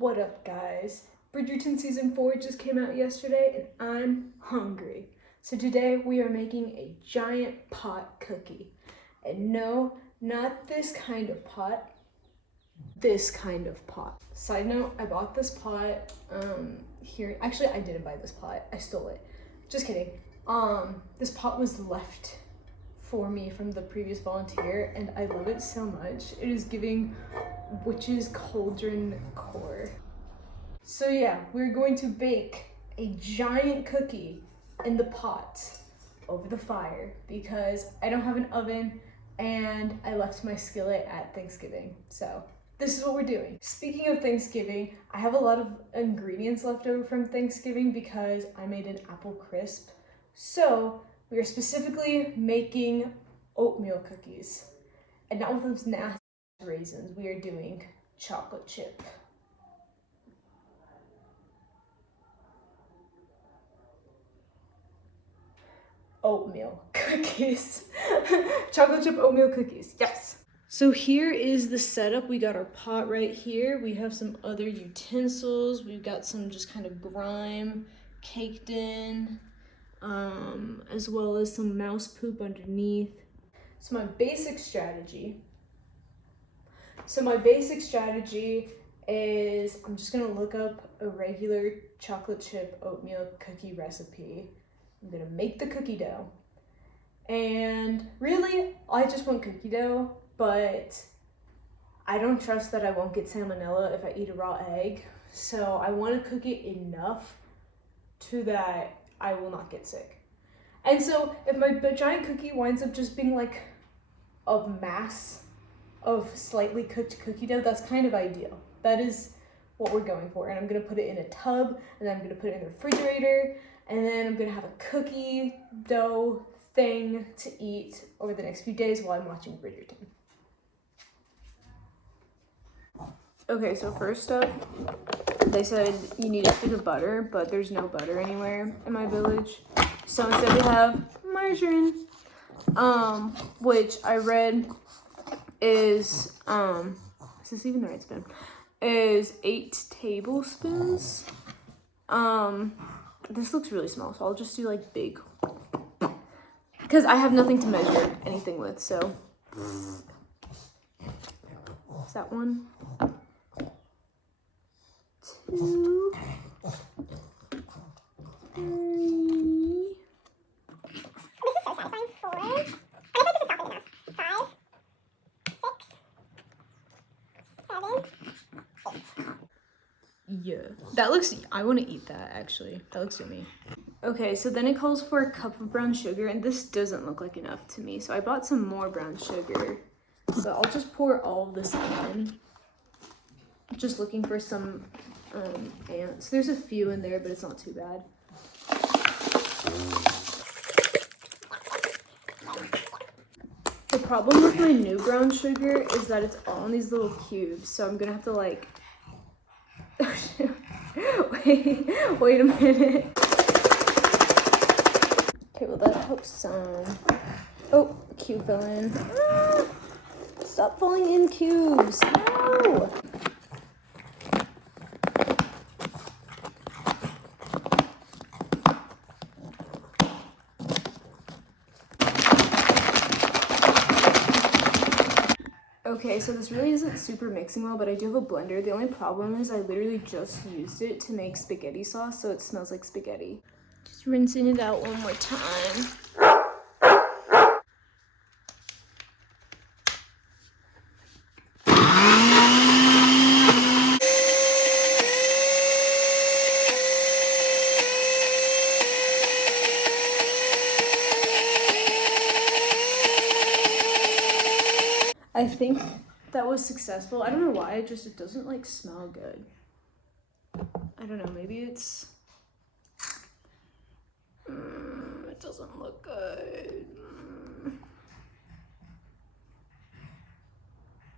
What up, guys? Bridgerton season 4 just came out yesterday and I'm hungry. So today we are making a giant pot cookie. And no, not this kind of pot, this kind of pot. Side note, I bought this pot here. Actually, I didn't buy this pot, I stole it. Just kidding. This pot was left for me from the previous volunteer and I love it so much. It is giving witch's cauldron core. So yeah, we're going to bake a giant cookie in the pot over the fire because I don't have an oven and I left my skillet at Thanksgiving. So this is what we're doing. Speaking of Thanksgiving, I have a lot of ingredients left over from Thanksgiving because I made an apple crisp. So we are specifically making oatmeal cookies. And not with those nasty raisins, we are doing chocolate chip. Oatmeal cookies. Chocolate chip oatmeal cookies, yes. So here is the setup. We got our pot right here. We have some other utensils. We've got some just kind of grime caked in, as well as some mouse poop underneath. So my basic strategy is I'm just gonna look up a regular chocolate chip oatmeal cookie recipe. I'm gonna make the cookie dough. And really, I just want cookie dough, but I don't trust that I won't get salmonella if I eat a raw egg. So I wanna cook it enough to that I will not get sick. And so if my giant cookie winds up just being like a mass of slightly cooked cookie dough, that's kind of ideal. That is what we're going for. And I'm gonna put it in a tub, and then I'm gonna put it in the refrigerator, and then I'm gonna have a cookie dough thing to eat over the next few days while I'm watching Bridgerton. Okay, so first up, they said you need a stick of butter, but there's no butter anywhere in my village. So instead we have margarine, which I read is, is this even the right spoon? Is 8 tablespoons. This looks really small, so I'll just do like big. Because I have nothing to measure anything with, so. Is that 1? 2, 3. This is so satisfying. 4. I guess like this is not enough. 5, 6, 7, 8. Yeah, that looks, I want to eat that actually. That looks yummy. Okay, so then it calls for a cup of brown sugar, and this doesn't look like enough to me. So I bought some more brown sugar, but I'll just pour all of this in. Just looking for some ants. There's a few in there, but it's not too bad. The problem with my new brown sugar is that it's all in these little cubes, so I'm gonna have to like, wait a minute. Okay, well that helps some. Oh, a cube fell in. Ah, stop falling in cubes, no! Okay, so this really isn't super mixing well, but I do have a blender. The only problem is I literally just used it to make spaghetti sauce, so it smells like spaghetti. Just rinsing it out one more time. I think that was successful. I don't know why, it doesn't like smell good. I don't know, maybe it's, it doesn't look good.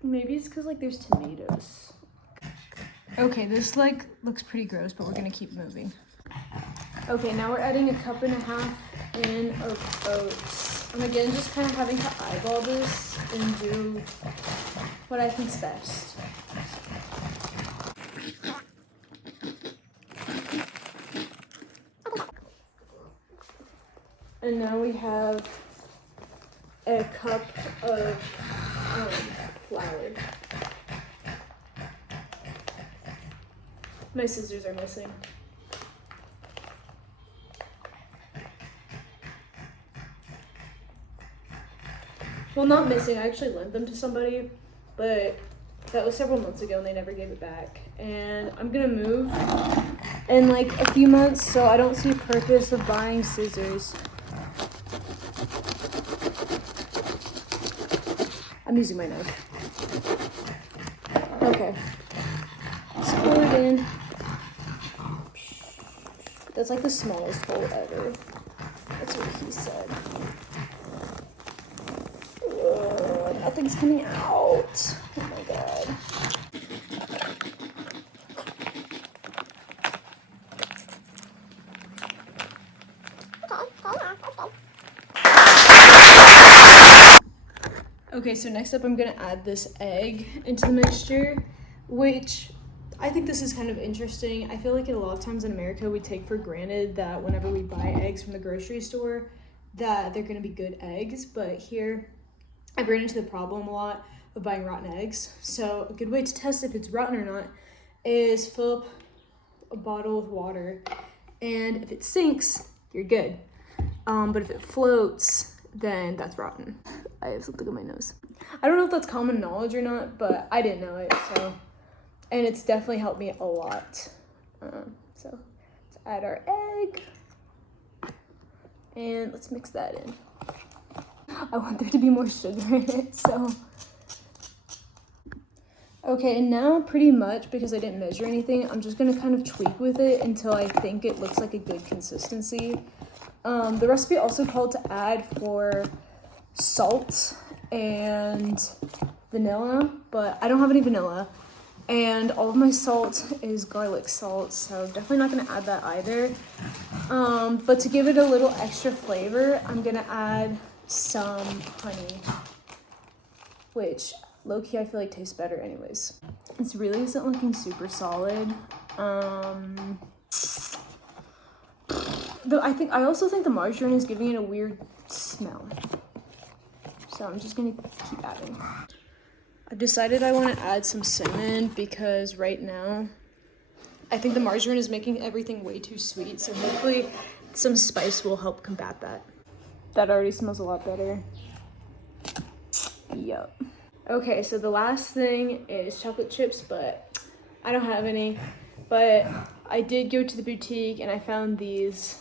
Maybe it's because like there's tomatoes. Okay, this like looks pretty gross, but we're gonna keep moving. Okay, now we're adding 1.5 cups in of oats. And again, just kind of having to eyeball this and do what I think's best. And now we have a cup of flour. My scissors are missing. Well, not missing. I actually lent them to somebody, but that was several months ago and they never gave it back. And I'm gonna move in like a few months, so I don't see a purpose of buying scissors. I'm using my knife. Okay. Let's pull it in. That's like the smallest hole ever. That's what he said. Ugh, nothing's coming out. Oh my god. Okay, so next up I'm gonna add this egg into the mixture, which I think this is kind of interesting. I feel like a lot of times in America we take for granted that whenever we buy eggs from the grocery store that they're gonna be good eggs, but here I've ran into the problem a lot of buying rotten eggs. So a good way to test if it's rotten or not is fill up a bottle with water, and if it sinks, you're good. But if it floats, then that's rotten. I have something on my nose. I don't know if that's common knowledge or not, but I didn't know it, so. And it's definitely helped me a lot. So let's add our egg. And let's mix that in. I want there to be more sugar in it, so. Okay, and now pretty much, because I didn't measure anything, I'm just gonna kind of tweak with it until I think it looks like a good consistency. The recipe also called to add for salt and vanilla, but I don't have any vanilla. And all of my salt is garlic salt, so definitely not gonna add that either. But to give it a little extra flavor, I'm gonna add some honey, which low-key I feel like tastes better anyways. This really isn't looking super solid. Though I also think the margarine is giving it a weird smell. So I'm just gonna keep adding. I've decided I want to add some cinnamon because right now I think the margarine is making everything way too sweet. So hopefully some spice will help combat that. That already smells a lot better. Yup. Okay, so the last thing is chocolate chips, but I don't have any. But I did go to the boutique and I found these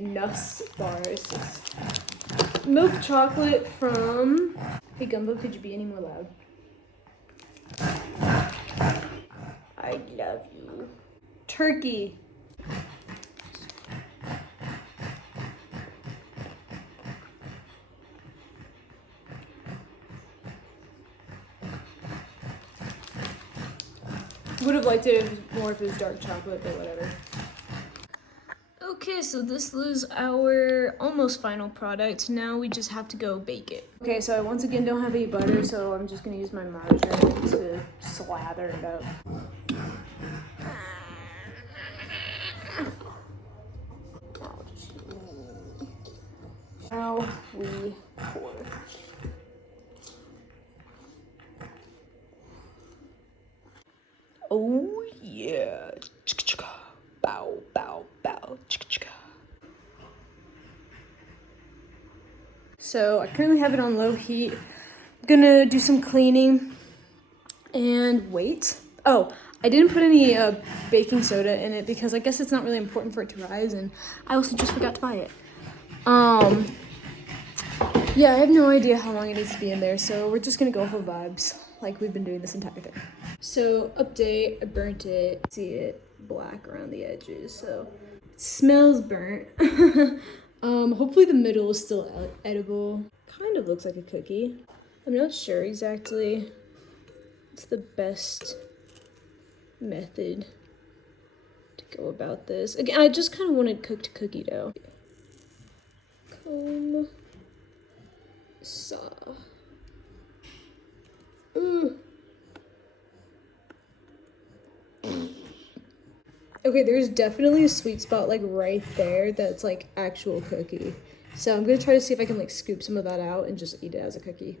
Nuss bars. It's milk chocolate from... Hey Gumbo, could you be any more loud? I love you. Turkey. Would have liked it more if it was dark chocolate, but whatever. Okay, so this was our almost final product. Now we just have to go bake it. Okay, so I once again don't have any butter, so I'm just gonna use my margarine to slather it up. Now we pour. Oh yeah. Bow, bow, bow. So I currently have it on low heat. I'm gonna do some cleaning and wait. Oh, I didn't put any baking soda in it because I guess it's not really important for it to rise, and I also just forgot to buy it. Yeah, I have no idea how long it needs to be in there, so we're just gonna go for vibes like we've been doing this entire thing. So update, I burnt it. See it black around the edges, so it smells burnt. Hopefully the middle is still edible. Kind of looks like a cookie. I'm not sure exactly. It's the best method to go about this. Again, I just kind of wanted cooked cookie dough. Comb, saw. Ooh. Okay, there's definitely a sweet spot like right there that's like actual cookie. So I'm gonna try to see if I can like scoop some of that out and just eat it as a cookie.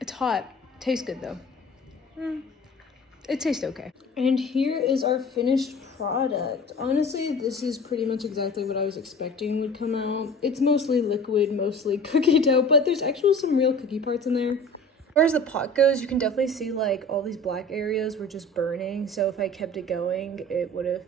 It's hot. Tastes good though. It tastes okay. And here is our finished product. Honestly, this is pretty much exactly what I was expecting would come out. It's mostly liquid, mostly cookie dough, but there's actually some real cookie parts in there. As far as the pot goes, you can definitely see like all these black areas were just burning. So if I kept it going, it would have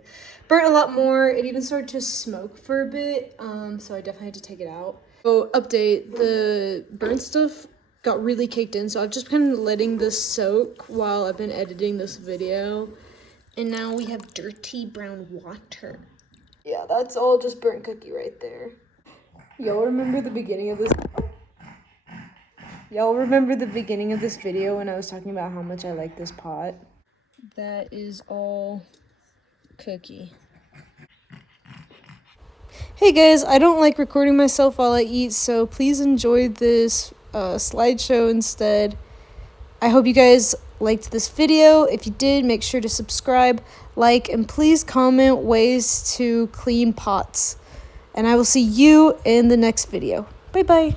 burnt a lot more. It even started to smoke for a bit. So I definitely had to take it out. So update, the burnt stuff got really caked in, so I've just been letting this soak while I've been editing this video. And now we have dirty brown water. Yeah, that's all just burnt cookie right there. Y'all remember the beginning of this? Y'all remember the beginning of this video when I was talking about how much I like this pot? That is all cookie. Hey guys, I don't like recording myself while I eat, so please enjoy this slideshow instead. I hope you guys liked this video. If you did, make sure to subscribe, like, and please comment ways to clean pots. And I will see you in the next video. Bye bye.